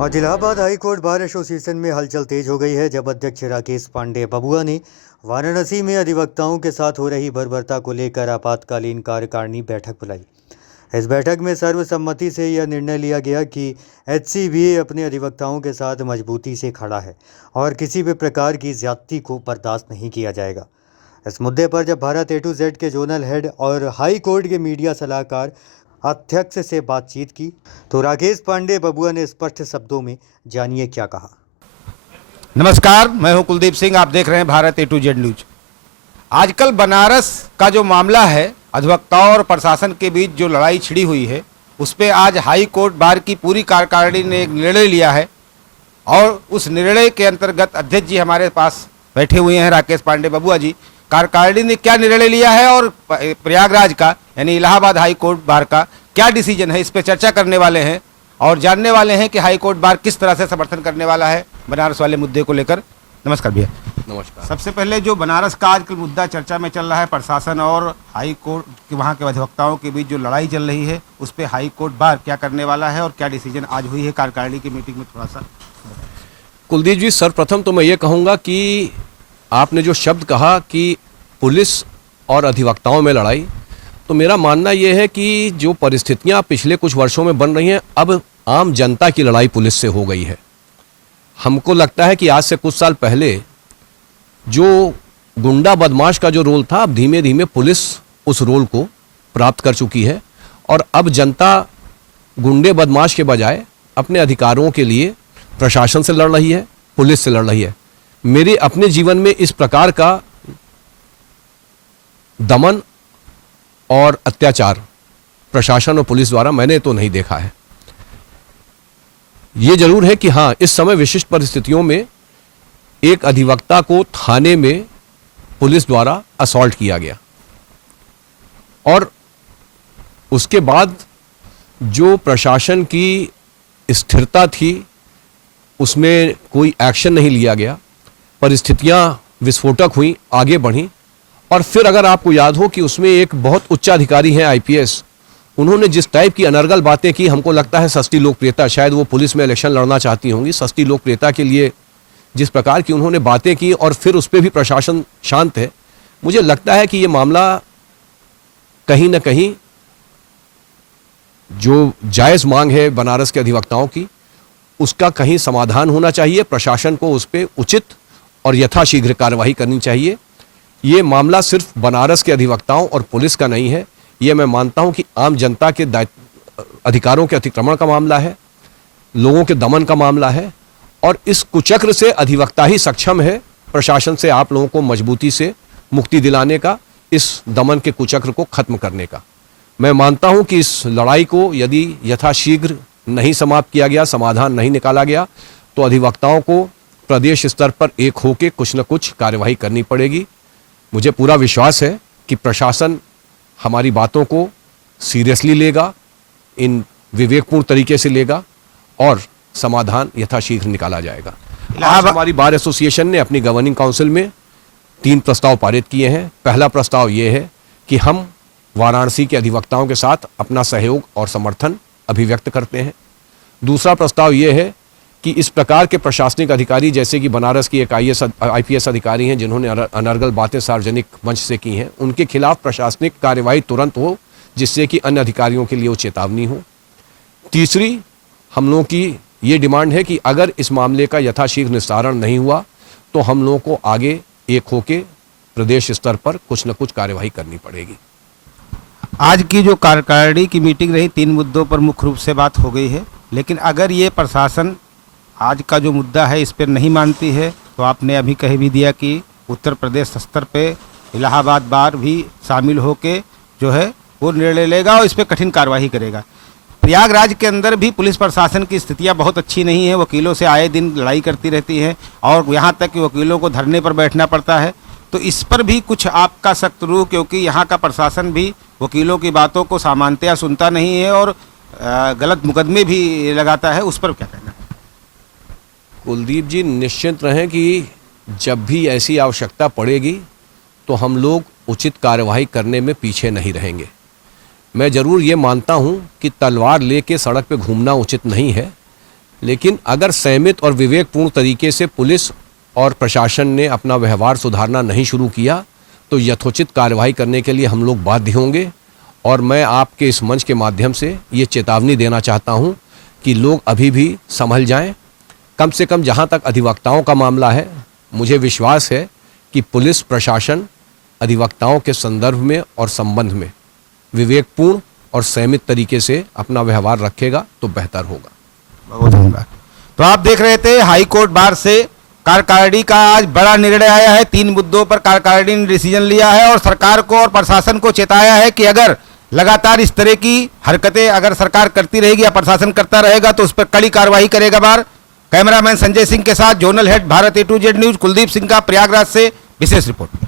आज Allahabad high court bar association में हलचल तेज हो गई है जब अध्यक्ष राकेश पांडे बबुआ ने वाराणसी में अधिवक्ताओं के साथ हो रही बर्बरता को लेकर आपातकालीन कार्यकारिणी बैठक बुलाई। इस बैठक में सर्वसम्मति से यह निर्णय लिया गया कि एचसीबीए अपने अधिवक्ताओं के साथ मजबूती से खड़ा है और किसी भी प्रकार की ज्यादती को बर्दाश्त नहीं किया जाएगा। इस मुद्दे पर जब भारत A to Z के जोनल हेड और हाई कोर्ट के मीडिया सलाहकार अध्यक्ष से बातचीत की तो राकेश पांडे बबुआ ने स्पष्ट शब्दों में जानिए क्या कहा। नमस्कार, मैं हूं कुलदीप सिंह। आप देख रहे हैं Bharat A to Z news. आजकल बनारस का जो मामला है, अधिवक्ताओं और प्रशासन के बीच जो लड़ाई छिड़ी हुई है, उस पर आज हाई कोर्ट बार की पूरी कार्यकारिणी ने एक निर्णय लिया है और उस निर्णय के अंतर्गत अध्यक्ष जी हमारे पास बैठे हुए हैं, राकेश पांडे बबुआ जी। कार्यकारिणी ने क्या निर्णय लिया है और प्रयागराज का यानी इलाहाबाद हाई कोर्ट बार का क्या डिसीजन है, इस पर चर्चा करने वाले हैं और जानने वाले हैं कि हाई कोर्ट बार किस तरह से समर्थन करने वाला है बनारस वाले मुद्दे को लेकर। नमस्कार भैया। नमस्कार। सबसे पहले जो बनारस का आजकल मुद्दा चर्चा में चल रहा है, प्रशासन और हाई कोर्ट के वहाँ के अधिवक्ताओं के बीच जो लड़ाई चल रही है, उस पर हाई कोर्ट बार क्या करने वाला है और क्या डिसीजन आज हुई है कार्यकारिणी की मीटिंग में, थोड़ा सा। कुलदीप जी, सर्वप्रथम तो मैं ये कहूँगा कि आपने जो शब्द कहा कि पुलिस और अधिवक्ताओं में लड़ाई, तो मेरा मानना ये है कि जो परिस्थितियाँ पिछले कुछ वर्षों में बन रही हैं, अब आम जनता की लड़ाई पुलिस से हो गई है। हमको लगता है कि आज से कुछ साल पहले जो गुंडा बदमाश का जो रोल था, अब धीमे धीमे पुलिस उस रोल को प्राप्त कर चुकी है और अब जनता गुंडे बदमाश के बजाय अपने अधिकारों के लिए प्रशासन से लड़ रही है, पुलिस से लड़ रही है। मेरे अपने जीवन में इस प्रकार का दमन और अत्याचार प्रशासन और पुलिस द्वारा मैंने तो नहीं देखा है। ये जरूर है कि हाँ, इस समय विशिष्ट परिस्थितियों में एक अधिवक्ता को थाने में पुलिस द्वारा असॉल्ट किया गया और उसके बाद जो प्रशासन की स्थिरता थी उसमें कोई एक्शन नहीं लिया गया, परिस्थितियां विस्फोटक हुई, आगे बढ़ी। और फिर अगर आपको याद हो कि उसमें एक बहुत उच्च अधिकारी हैं IPS, उन्होंने जिस टाइप की अनर्गल बातें की, हमको लगता है सस्ती लोकप्रियता, शायद वो पुलिस में इलेक्शन लड़ना चाहती होंगी, सस्ती लोकप्रियता के लिए जिस प्रकार की उन्होंने बातें की और फिर उस पर भी प्रशासन शांत है। मुझे लगता है कि ये मामला कहीं ना कहीं जो जायज़ मांग है बनारस के अधिवक्ताओं की, उसका कहीं समाधान होना चाहिए। प्रशासन को उस पर उचित और यथाशीघ्र कार्रवाई करनी चाहिए। ये मामला सिर्फ बनारस के अधिवक्ताओं और पुलिस का नहीं है, ये मैं मानता हूं कि आम जनता के अधिकारों के अतिक्रमण का मामला है, लोगों के दमन का मामला है और इस कुचक्र से अधिवक्ता ही सक्षम है प्रशासन से आप लोगों को मजबूती से मुक्ति दिलाने का, इस दमन के कुचक्र को खत्म करने का। मैं मानता हूं कि इस लड़ाई को यदि यथाशीघ्र नहीं समाप्त किया गया, समाधान नहीं निकाला गया, तो अधिवक्ताओं को प्रदेश स्तर पर एक होकर कुछ न कुछ कार्यवाही करनी पड़ेगी। मुझे पूरा विश्वास है कि प्रशासन हमारी बातों को सीरियसली लेगा, इन विवेकपूर्ण तरीके से लेगा और समाधान यथाशीघ्र निकाला जाएगा। आज हमारी बार एसोसिएशन ने अपनी गवर्निंग काउंसिल में 3 प्रस्ताव पारित किए हैं। पहला प्रस्ताव ये है कि हम वाराणसी के अधिवक्ताओं के साथ अपना सहयोग और समर्थन अभिव्यक्त करते हैं। दूसरा प्रस्ताव ये है कि इस प्रकार के प्रशासनिक अधिकारी, जैसे कि बनारस की एक IPS अधिकारी हैं जिन्होंने अनर्गल बातें सार्वजनिक मंच से की हैं, उनके खिलाफ प्रशासनिक कार्यवाही तुरंत हो, जिससे कि अन्य अधिकारियों के लिए वो चेतावनी हो। तीसरी हम लोगों की ये डिमांड है कि अगर इस मामले का यथाशीघ्र निस्तारण नहीं हुआ तो हम लोगों को आगे एक होके प्रदेश स्तर पर कुछ न कुछ कार्यवाही करनी पड़ेगी। आज की जो कार्यकारिणी की मीटिंग रही, 3 मुद्दों पर मुख्य रूप से बात हो गई है, लेकिन अगर ये प्रशासन आज का जो मुद्दा है इस पर नहीं मानती है, तो आपने अभी कह भी दिया कि उत्तर प्रदेश स्तर पे इलाहाबाद बार भी शामिल होके जो है वो निर्णय लेगा और इस पर कठिन कार्रवाई करेगा। प्रयागराज के अंदर भी पुलिस प्रशासन की स्थितियां बहुत अच्छी नहीं है, वकीलों से आए दिन लड़ाई करती रहती है और यहाँ तक कि वकीलों को धरने पर बैठना पड़ता है। तो इस पर भी कुछ आपका सख्त रूख, क्योंकि यहाँ का प्रशासन भी वकीलों की बातों को सामान्यतया सुनता नहीं है और गलत मुकदमे भी लगाता है, उस पर क्या कहना है? कुलदीप जी, निश्चिंत रहें कि जब भी ऐसी आवश्यकता पड़ेगी तो हम लोग उचित कार्यवाही करने में पीछे नहीं रहेंगे। मैं ज़रूर ये मानता हूँ कि तलवार लेके सड़क पे घूमना उचित नहीं है, लेकिन अगर संयमित और विवेकपूर्ण तरीके से पुलिस और प्रशासन ने अपना व्यवहार सुधारना नहीं शुरू किया तो यथोचित कार्रवाई करने के लिए हम लोग बाध्य होंगे। और मैं आपके इस मंच के माध्यम से ये चेतावनी देना चाहता हूँ कि लोग अभी भी संभल जाएं। कम से कम जहाँ तक अधिवक्ताओं का मामला है, मुझे विश्वास है कि पुलिस प्रशासन अधिवक्ताओं के संदर्भ में और संबंध में विवेकपूर्ण और संयमित तरीके से अपना व्यवहार रखेगा तो बेहतर होगा। बहुत धन्यवाद। तो आप देख रहे थे हाई कोर्ट बार से कार्यकारिणी का आज बड़ा निर्णय आया है। 3 मुद्दों पर कार्यकारिणी ने डिसीजन लिया है और सरकार को और प्रशासन को चेताया है कि अगर लगातार इस तरह की हरकतें अगर सरकार करती रहेगी या प्रशासन करता रहेगा तो उस पर कड़ी कार्रवाई करेगा बार। कैमरामैन संजय सिंह के साथ zonal head Bharat A to Z news Kuldeep Singh का प्रयागराज से विशेष रिपोर्ट।